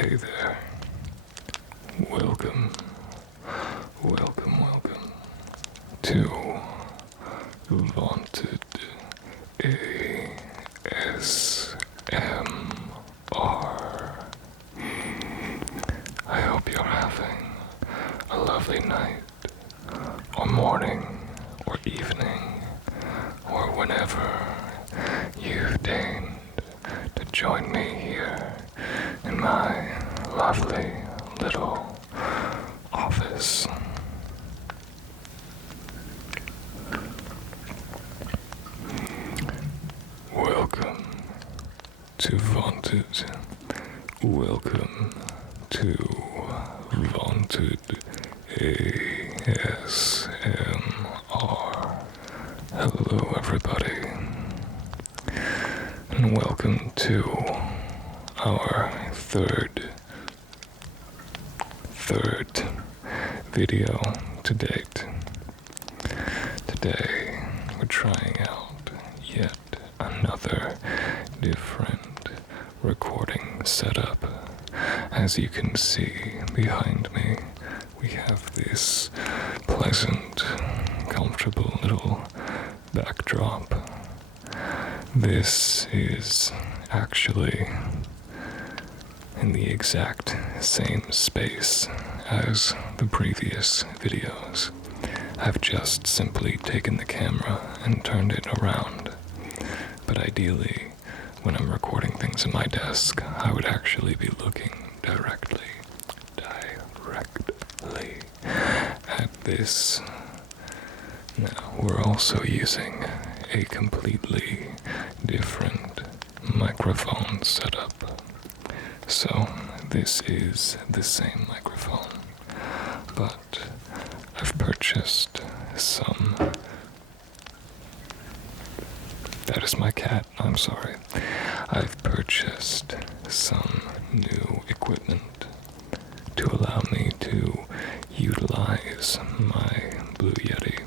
Hey there. Welcome to Vaunted ASMR. I hope you're having a lovely night, or morning, or evening, or whenever you've deigned to join me here in my lovely little office. Welcome to Vaunted. Welcome to Vaunted ASMR. Hello everybody, and welcome to our third video to date. Today we're trying out yet another different recording setup. As you can see behind me, we have this pleasant, comfortable little backdrop. This is actually in the exact same space as the previous videos. I've just simply taken the camera and turned it around. But ideally, when I'm recording things in my desk, I would actually be looking directly at this. Now, we're also using a completely different microphone setup. So, this is the same microphone, but I've purchased some... That is my cat, I'm sorry. I've purchased some new equipment to allow me to utilize my Blue Yeti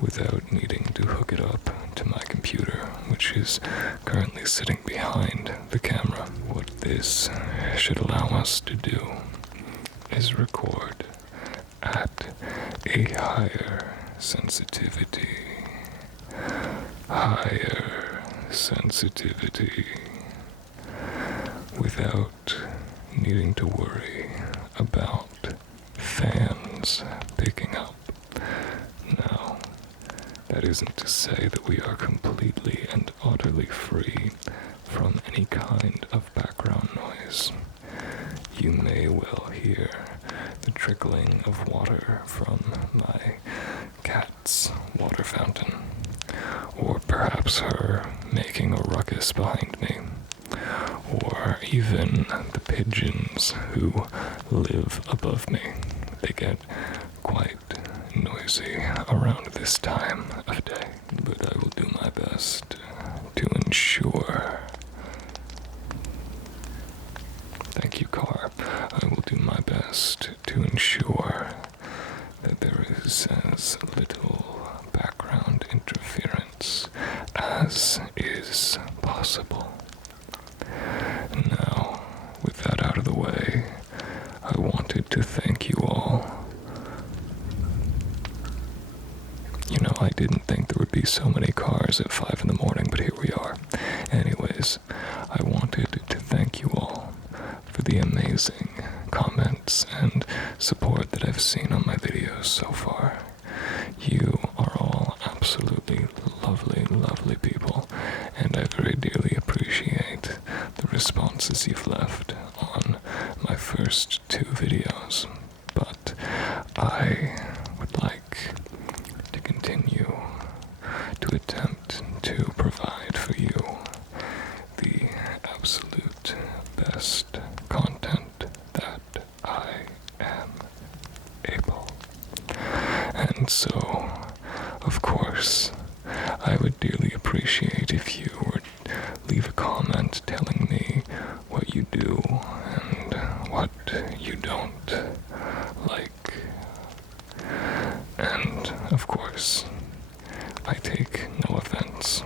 without needing to hook it up to my computer, which is currently sitting behind the camera. What this should allow us to do is record at a higher sensitivity, without needing to worry about fans picking up. Now, that isn't to say that we are completely and utterly free from any kind of background noise. You may well hear the trickling of water from my cat's water fountain, or perhaps her making a ruckus behind me, or even the pigeons who live above me. They get quite noisy around this time of day, but I will do my best to ensure... Thank you, car. I will do my best to ensure that there is as little background interference as is possible. Now, with that out of the way, I wanted to thank you all. You know, I didn't think there would be so many cars at 5 in the morning, but here we are. Anyways, I wanted to thank you all for the amazing comments and support that I've seen on my videos so far. You are all absolutely lovely, lovely people, and I very dearly appreciate the responses you've left on my first 2 videos. But I would like to continue to attempt to provide for you the absolute best content that I am able. And so, of course, I would dearly appreciate if you would leave a comment telling me what you do and what you don't like. And, of course, I take no offense.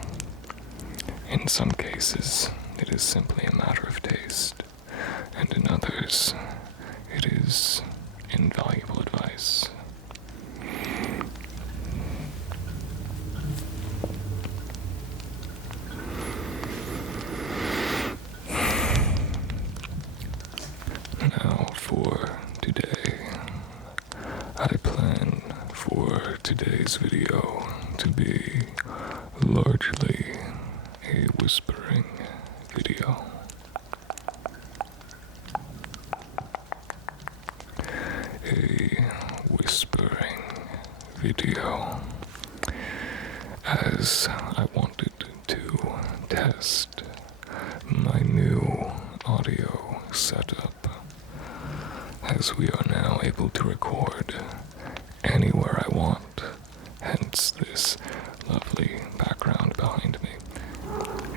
In some cases, it is simply a matter of taste, and in others, cars. It is invaluable advice. Now for today, I plan for today's video to be largely a whispering video. A whispering video, as I wanted to test my new audio setup, as we are now able to record anywhere I want, hence this lovely background behind me.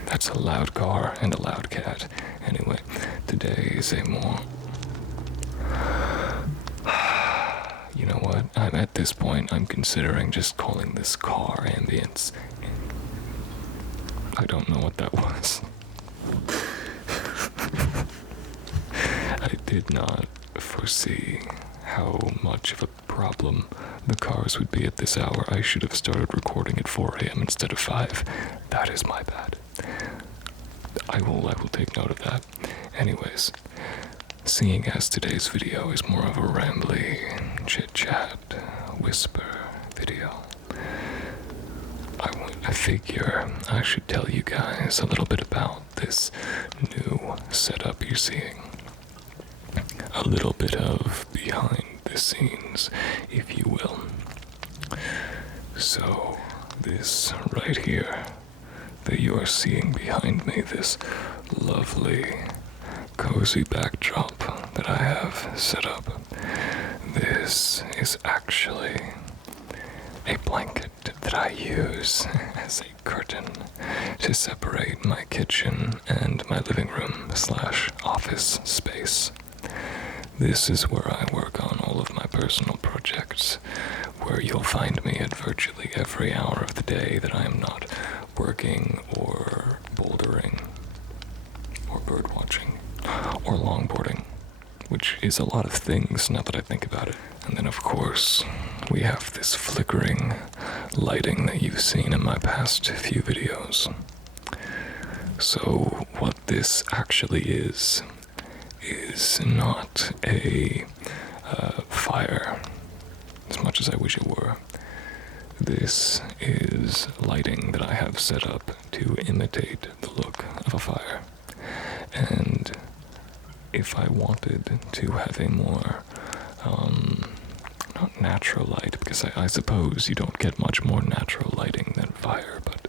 That's a loud car and a loud cat. Anyway, today is a more... You know what? At this point, I'm considering just calling this car ambience. I don't know what that was. I did not foresee how much of a problem the cars would be at this hour. I should have started recording at 4 a.m. instead of 5. That is my bad. I will take note of that. Anyways, seeing as today's video is more of a rambly, chit-chat, whisper video, I figure I should tell you guys a little bit about this new setup you're seeing. A little bit of behind the scenes, if you will. So, this right here that you are seeing behind me, this lovely, cozy backdrop that I have set up, this is actually a blanket that I use as a curtain to separate my kitchen and my living room / office space. This is where I work on all of my personal projects, where you'll find me at virtually every hour of the day that I am not working or bouldering or bird watching or longboarding, which is a lot of things now that I think about it. And then of course, we have this flickering lighting that you've seen in my past few videos. So what this actually is not a fire, as much as I wish it were. This is lighting that I have set up to imitate the look of a fire. And if I wanted to have a more, not natural light, because I suppose you don't get much more natural lighting than fire, but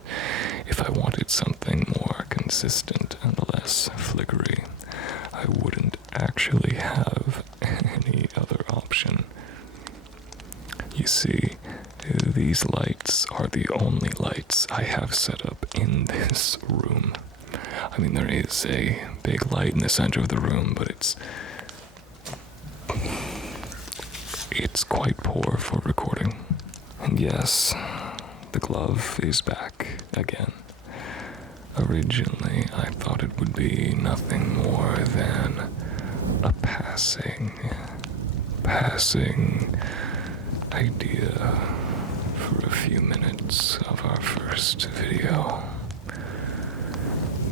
if I wanted something more consistent and less flickery, I wouldn't actually have any other option. You see, these lights are the only lights I have set up in this room. I mean, there is a big light in the center of the room, but it's quite poor for recording. And yes, the glove is back again. Originally, I thought it would be nothing more than a passing idea for a few minutes of our first video.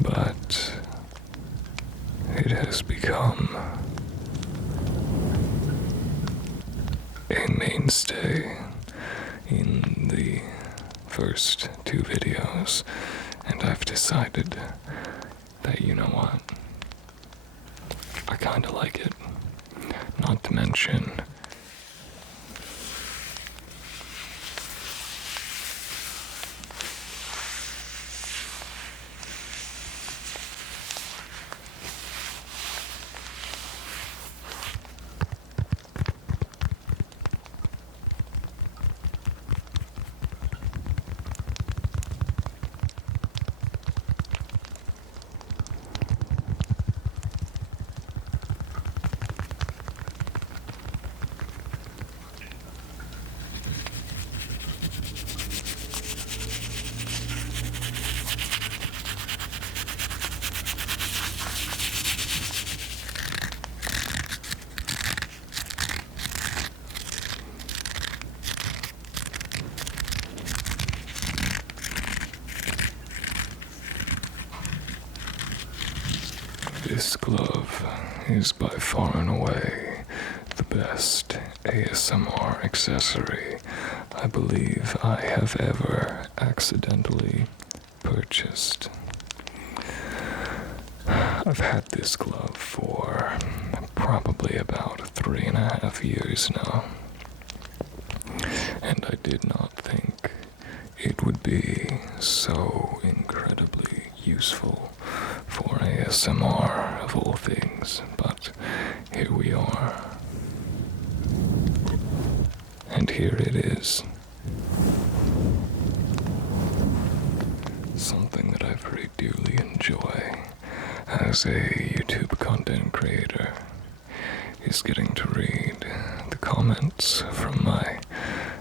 But it has become a mainstay in the first 2 videos, and I've decided that, you know what, I kinda like it. Not to mention, This glove is by far and away the best ASMR accessory I believe I have ever accidentally purchased. I've had this glove for probably about 3.5 years now, and I did not think it would be so incredibly useful for ASMR of all things, but here we are. And here it is. Something that I very dearly enjoy as a YouTube content creator is getting to read the comments from my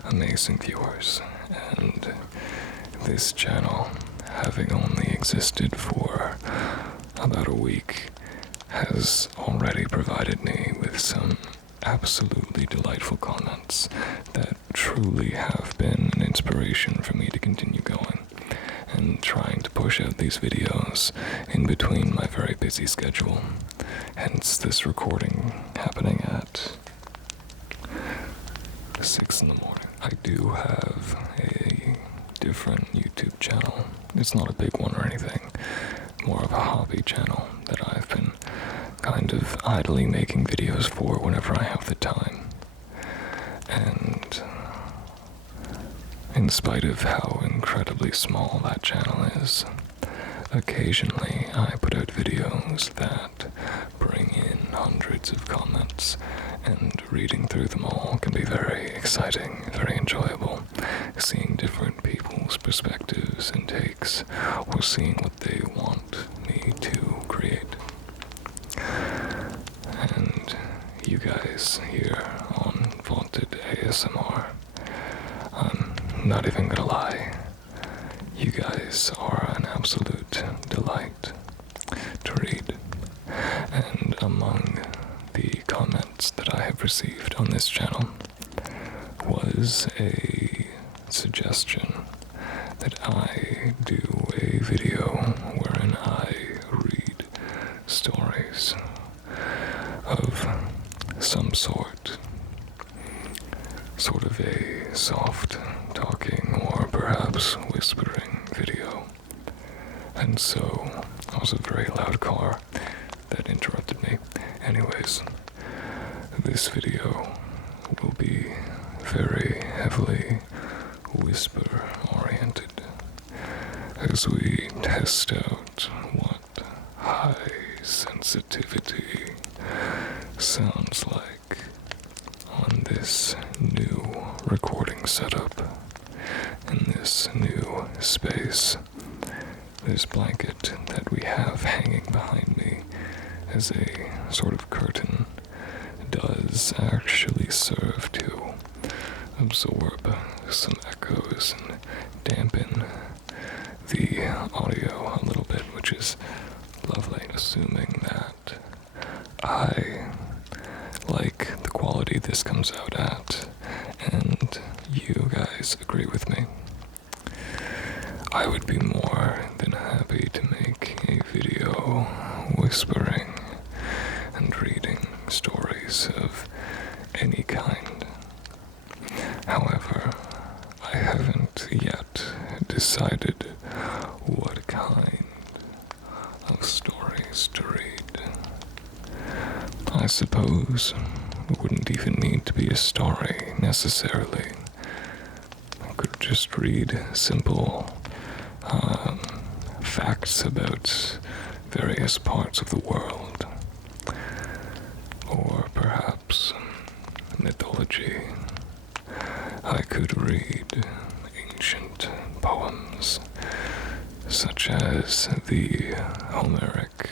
amazing viewers, and this channel, having only existed for about a week, has already provided me with some absolutely delightful comments that truly have been an inspiration for me to continue going and trying to push out these videos in between my very busy schedule. Hence this recording happening at 6 in the morning. I do have a different YouTube channel. It's not a big one or anything, more of a hobby channel that I've been kind of idly making videos for whenever I have the time. And in spite of how incredibly small that channel is, occasionally I put out videos that bring in hundreds of comments, and reading through them all can be very exciting, very enjoyable, seeing different people's perspectives and takes, or seeing what they want me to create. And you guys here on Vaunted ASMR, I'm not even gonna lie, you guys are an absolute delight to read. And among the comments that I have received on this channel was a suggestion that I do a video wherein I read stories of some sort of a soft talking or perhaps whispering video. And so that was a very loud car that interrupted me. Anyways, this video will be very heavily whisper oriented as we test out what high sensitivity sounds like on this new recording setup in this new space. This blanket that we have hanging behind me as a sort of curtain does actually serve to absorb some echoes and dampen the audio a little bit, which is lovely. Assuming that I like the quality this comes out at, and you guys agree with me, I would be more than happy to make a video whispering and reading stories of any kind. However, I haven't yet decided what kind of stories to read. I suppose it wouldn't even need to be a story necessarily. I could just read simple facts about various parts of the world, or perhaps mythology. I could read ancient poems, such as the Homeric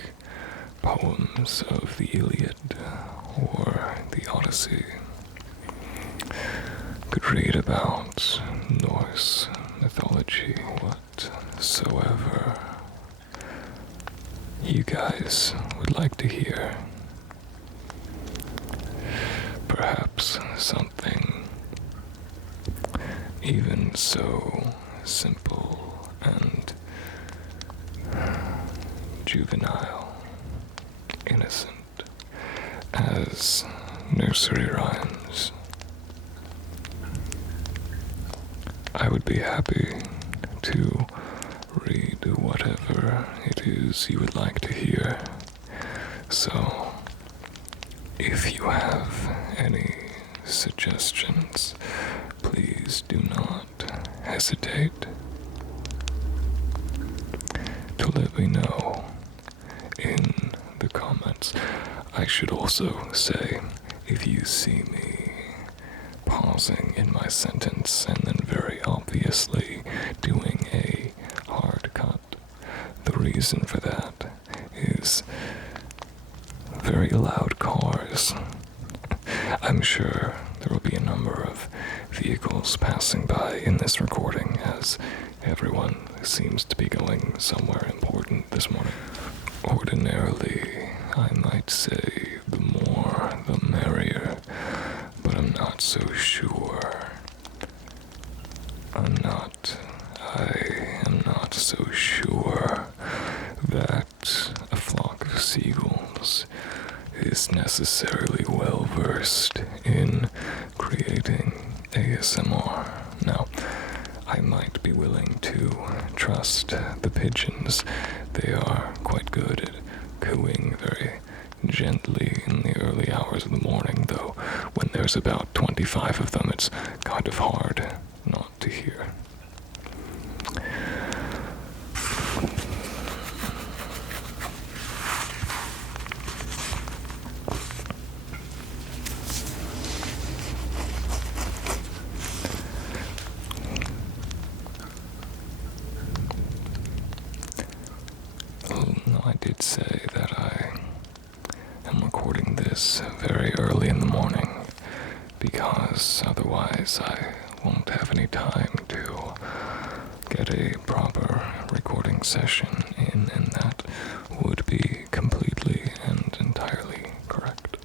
poems of the Iliad or the Odyssey. Could read about Norse mythology, whatsoever you guys would like to hear. Perhaps something even so simple and juvenile innocent as nursery rhymes. I would be happy to read whatever it is you would like to hear. So, if you have any suggestions, please do not hesitate to let me know in the comments. I should also say, if you see me pausing in my sentence and then very obviously doing a hard cut, the reason for that is very loud cars. I'm sure there will be a number of vehicles passing by in this recording, as everyone seems to be going somewhere important this morning. Ordinarily, I might say the more the merrier, but I'm not so sure. I am not so sure that a flock of seagulls is necessarily well versed in creating ASMR. Now, I might be willing to trust the pigeons. They are quite good at cooing very gently in the early hours of the morning, though when there's about 25 of them, it's kind of hard not to hear. I did say that I am recording this very early in the morning, because otherwise I won't have any time to get a proper recording session in, and that would be completely and entirely correct.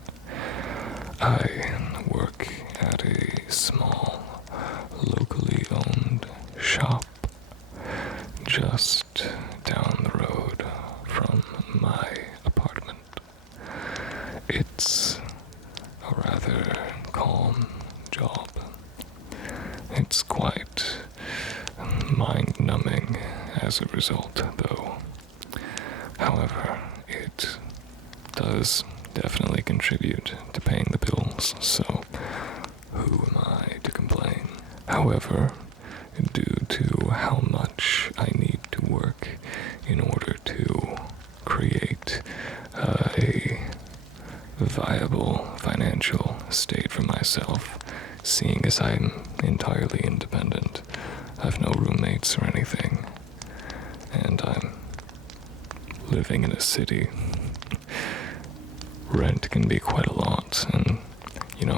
I work at a small, locally owned shop just down the road from my apartment. It's a rather calm job. It's quite mind-numbing as a result, though. However, it does definitely contribute to paying the bills, so who am I to complain? However, due to how much I need to work in order to create a viable financial state for myself, seeing as I'm entirely independent, I have no roommates or anything, and I'm living in a city. Rent can be quite a lot, and,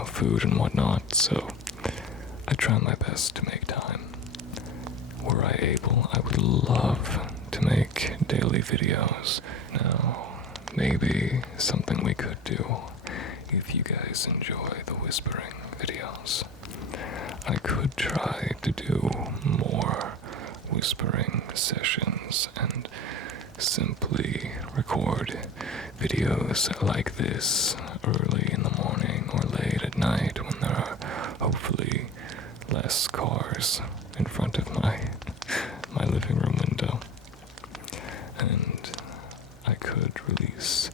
food and whatnot, so I try my best to make time. Were I able, I would love to make daily videos. Now, maybe something we could do, if you guys enjoy the whispering videos, I could try to do more whispering sessions and simply record videos like this early in the morning or late at night when there are hopefully less cars in front of my living room window. And I could release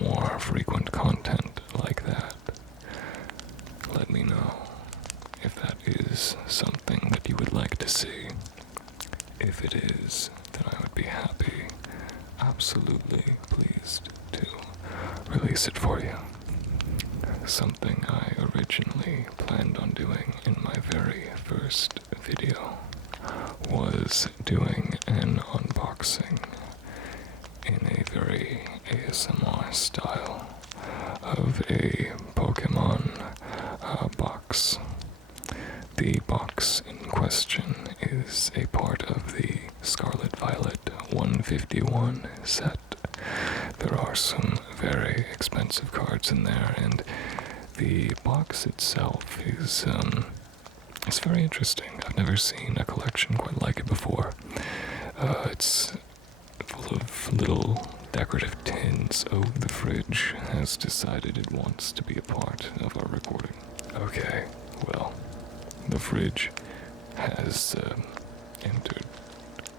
more frequent content like that. Let me know if that is something that you would like to see. If it is, then I would be happy, absolutely pleased to release it for you. Something I originally planned on doing in my very first video was doing an unboxing in a very ASMR style of a Pokemon box. The box in question is a part of the Scarlet Violet 151 set. There are some very expensive cards in there, and the box itself is it's very interesting. I've never seen a collection quite like it before. It's full of little decorative tins. Oh, the fridge has decided it wants to be a part of our recording. Okay, well, the fridge has entered.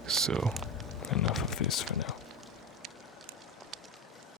So, enough of this for now.